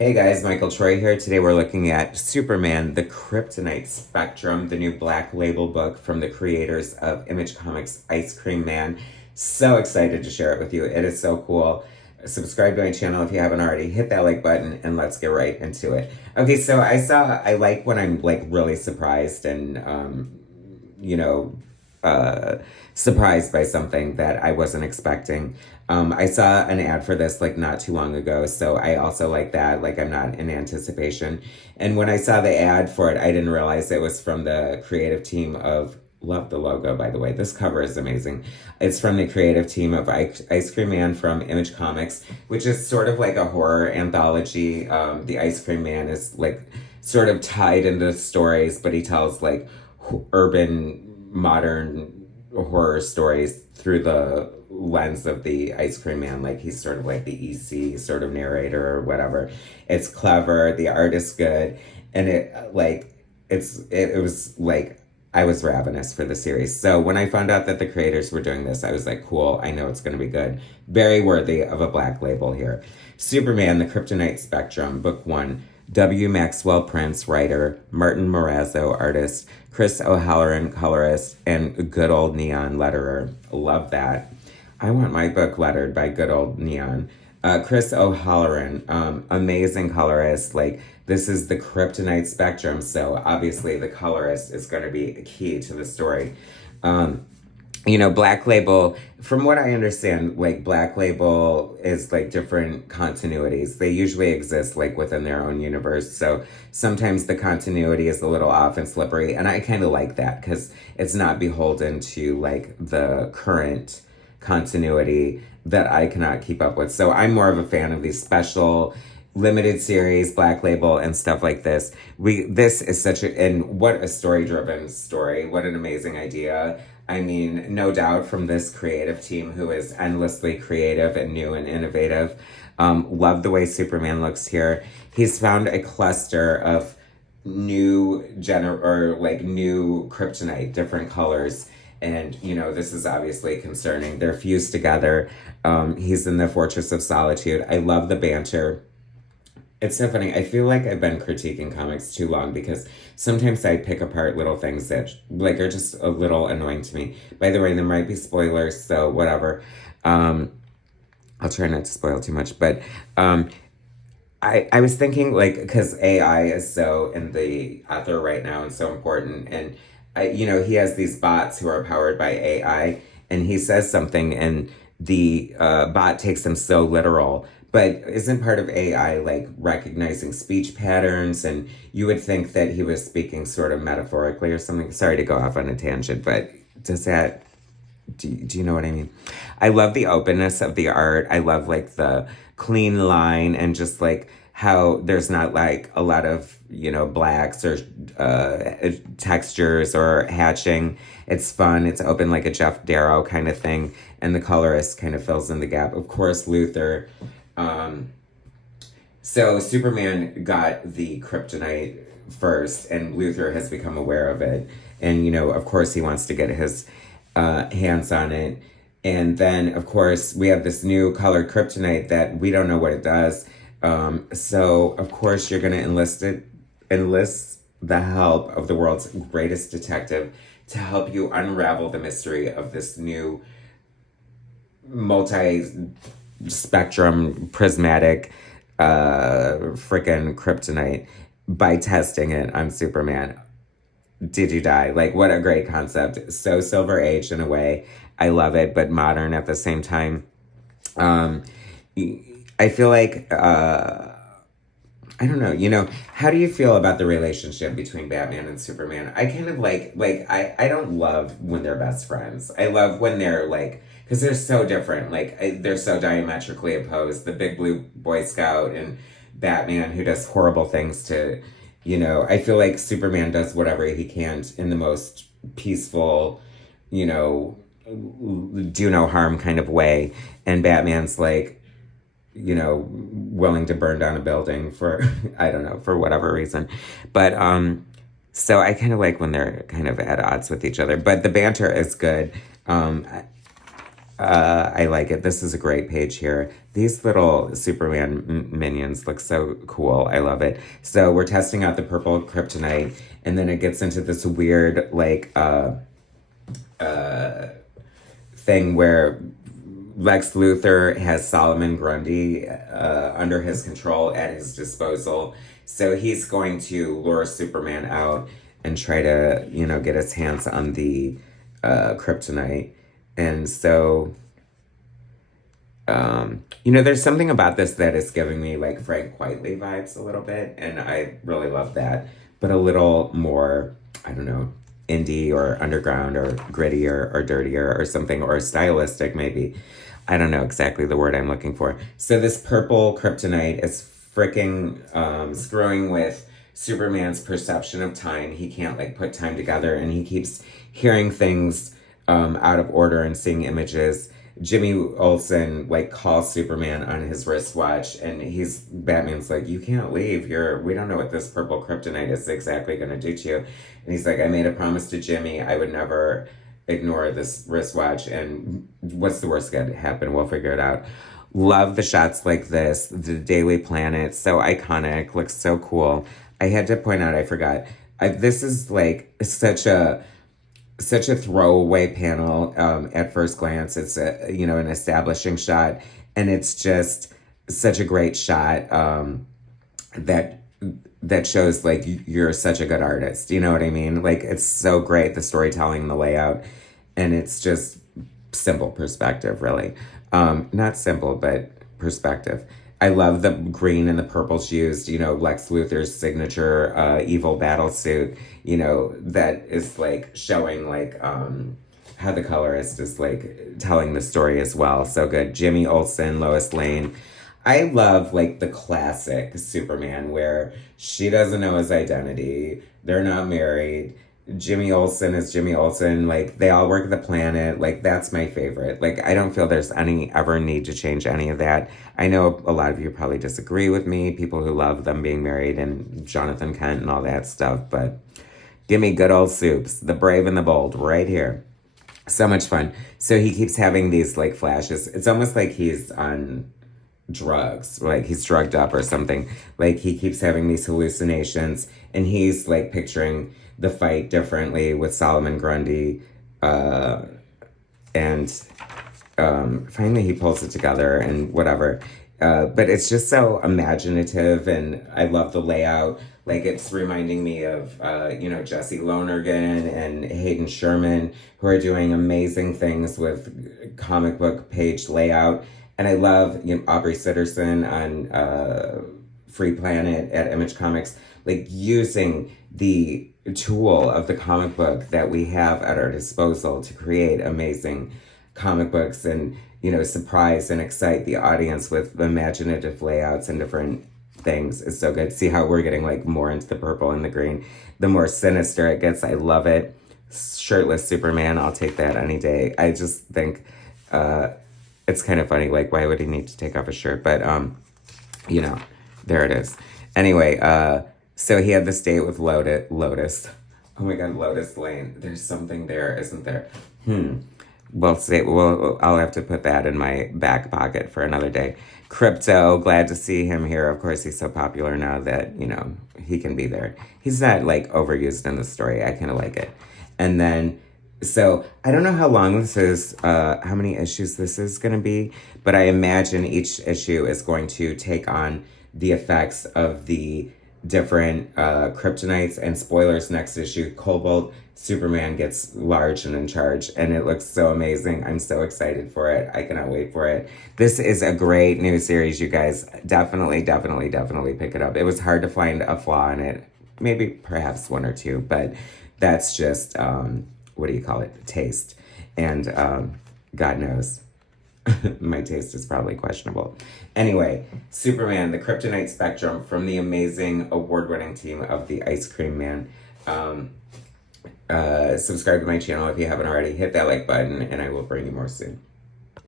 Hey guys, Michael Troy here. Today we're looking at Superman, the Kryptonite Spectrum, the new Black Label book from the creators of Image Comics' Ice Cream Man. So excited to share it with you. It is so cool. Subscribe to my channel if you haven't already. Hit that like button and let's get right into it. Okay, so I like when I'm like really surprised and, you know, surprised by something that I wasn't expecting. I saw an ad for this like not too long ago, so I also like that. Like I'm not in anticipation. And when I saw the ad for it, I didn't realize it was from the creative team of. Love the logo, by the way. This cover is amazing. It's from the creative team of Ice Cream Man from Image Comics, which is sort of like a horror anthology. The Ice Cream Man is like sort of tied into stories, but he tells like urban, modern horror stories through the lens of the Ice Cream Man. Like he's sort of like the EC sort of narrator or whatever. It's clever. The art is good, and it was like I was ravenous for the series. So when I found out that the creators were doing this, I was like, cool, I know it's going to be good. Very worthy of a Black Label here. Superman, the Kryptonite Spectrum, Book 1. W. Maxwell Prince, writer, Martin Morazzo, artist, Chris O'Halloran, colorist, and good old Neon letterer. Love that. I want my book lettered by good old Neon. Chris O'Halloran, amazing colorist. Like, this is the Kryptonite Spectrum, so obviously the colorist is going to be key to the story. Black Label, from what I understand, like Black Label is like different continuities. They usually exist like within their own universe. So sometimes the continuity is a little off and slippery. And I kind of like that because it's not beholden to like the current continuity that I cannot keep up with. So I'm more of a fan of these special limited series, Black Label, and stuff like this. This is and what a story-driven story. What an amazing idea. I mean, no doubt from this creative team who is endlessly creative and new and innovative. Love the way Superman looks here. He's found a cluster of new kryptonite, different colors. And, this is obviously concerning. They're fused together. He's in the Fortress of Solitude. I love the banter. It's so funny. I feel like I've been critiquing comics too long because sometimes I pick apart little things that like are just a little annoying to me. By the way, there might be spoilers, so whatever. I'll try not to spoil too much, but I was thinking like because AI is so in the ether right now and so important, and he has these bots who are powered by AI, and he says something, and the bot takes him so literal. But isn't part of AI like recognizing speech patterns? And you would think that he was speaking sort of metaphorically or something. Sorry to go off on a tangent, but do you know what I mean? I love the openness of the art. I love like the clean line and just like how there's not like a lot of, blacks or textures or hatching. It's fun. It's open like a Jeff Darrow kind of thing. And the colorist kind of fills in the gap. Of course, Luthor. So Superman got the kryptonite first, and Luthor has become aware of it. And, of course, he wants to get his hands on it. And then, of course, we have this new colored kryptonite that we don't know what it does. So, of course, you're going to enlist the help of the world's greatest detective to help you unravel the mystery of this new multi-spectrum prismatic freaking kryptonite by testing it on Superman. Did you die? Like, what a great concept. So Silver Age in a way. I love it, but modern at the same time. I feel like I don't know, how do you feel about the relationship between Batman and Superman? I kind of I don't love when they're best friends. I love when they're like, because they're so different. Like, they're so diametrically opposed. The big blue Boy Scout and Batman who does horrible things to, I feel like Superman does whatever he can in the most peaceful, do no harm kind of way. And Batman's like, willing to burn down a building for, I don't know, for whatever reason. But, so I kind of like when they're kind of at odds with each other. But the banter is good. I like it. This is a great page here. These little Superman minions look so cool. I love it. So we're testing out the Purple Kryptonite, and then it gets into this weird, like, thing where Lex Luthor has Solomon Grundy under his control at his disposal. So he's going to lure Superman out and try to, you know, get his hands on the kryptonite. And so, you know, there's something about this that is giving me like Frank Whiteley vibes a little bit. And I really love that. But a little more, I don't know, indie or underground or grittier or dirtier or something, or stylistic maybe. I don't know exactly the word I'm looking for. So this Purple Kryptonite is freaking screwing with Superman's perception of time. He can't like put time together, and he keeps hearing things out of order and seeing images. Jimmy Olsen like calls Superman on his wristwatch, and Batman's like, you can't leave. We don't know what this Purple Kryptonite is exactly going to do to you. And he's like, I made a promise to Jimmy I would never ignore this wristwatch, and what's the worst that could happen? We'll figure it out. Love the shots like this. The Daily Planet, so iconic, looks so cool. I had to point out, I forgot. This is like such a throwaway panel at first glance. It's an establishing shot, and it's just such a great shot that shows like you're such a good artist. You know what I mean? Like, it's so great, the storytelling, the layout, and it's just simple perspective, really. Not simple, but perspective. I love the green and the purples used, Lex Luthor's signature evil battle suit, that is like showing like how the colorist is like telling the story as well. So good. Jimmy Olsen, Lois Lane. I love like the classic Superman where she doesn't know his identity. They're not married. Jimmy Olsen is Jimmy Olsen. Like, they all work at the planet. Like, that's my favorite. Like, I don't feel there's any ever need to change any of that. I know a lot of you probably disagree with me, people who love them being married and Jonathan Kent and all that stuff, but give me good old Soups, the brave and the bold, right here. So much fun. So he keeps having these, like, flashes. It's almost like he's on drugs, like he's drugged up or something. Like, he keeps having these hallucinations, and he's, like, picturing the fight differently with Solomon Grundy, and finally he pulls it together and whatever. But it's just so imaginative, and I love the layout. Like, it's reminding me of, Jesse Lonergan and Hayden Sherman, who are doing amazing things with comic book page layout. And I love Aubrey Sitterson on Free Planet at Image Comics, like using the tool of the comic book that we have at our disposal to create amazing comic books and, surprise and excite the audience with imaginative layouts and different things. Is so good. See how we're getting like more into the purple and the green. The more sinister it gets, I love it. Shirtless Superman, I'll take that any day. I just think it's kind of funny. Like, why would he need to take off his shirt? But, there it is. Anyway, so he had this date with Lotus. Oh my God, Lotus Lane. There's something there, isn't there? I'll have to put that in my back pocket for another day. Crypto, glad to see him here. Of course, he's so popular now that, he can be there. He's not, like, overused in the story. I kind of like it. And then, so I don't know how long this is, how many issues this is going to be, but I imagine each issue is going to take on the effects of the different kryptonites. And spoilers, next issue, Cobalt Superman gets large and in charge, and it looks so amazing. I'm so excited for it. I cannot wait for it. This is a great new series, you guys. Definitely pick it up. It was hard to find a flaw in it, maybe perhaps one or two, but that's just taste. And God knows my taste is probably questionable. Anyway, Superman, the Kryptonite Spectrum, from the amazing award-winning team of the Ice Cream Man. Subscribe to my channel if you haven't already. Hit that like button, and I will bring you more soon.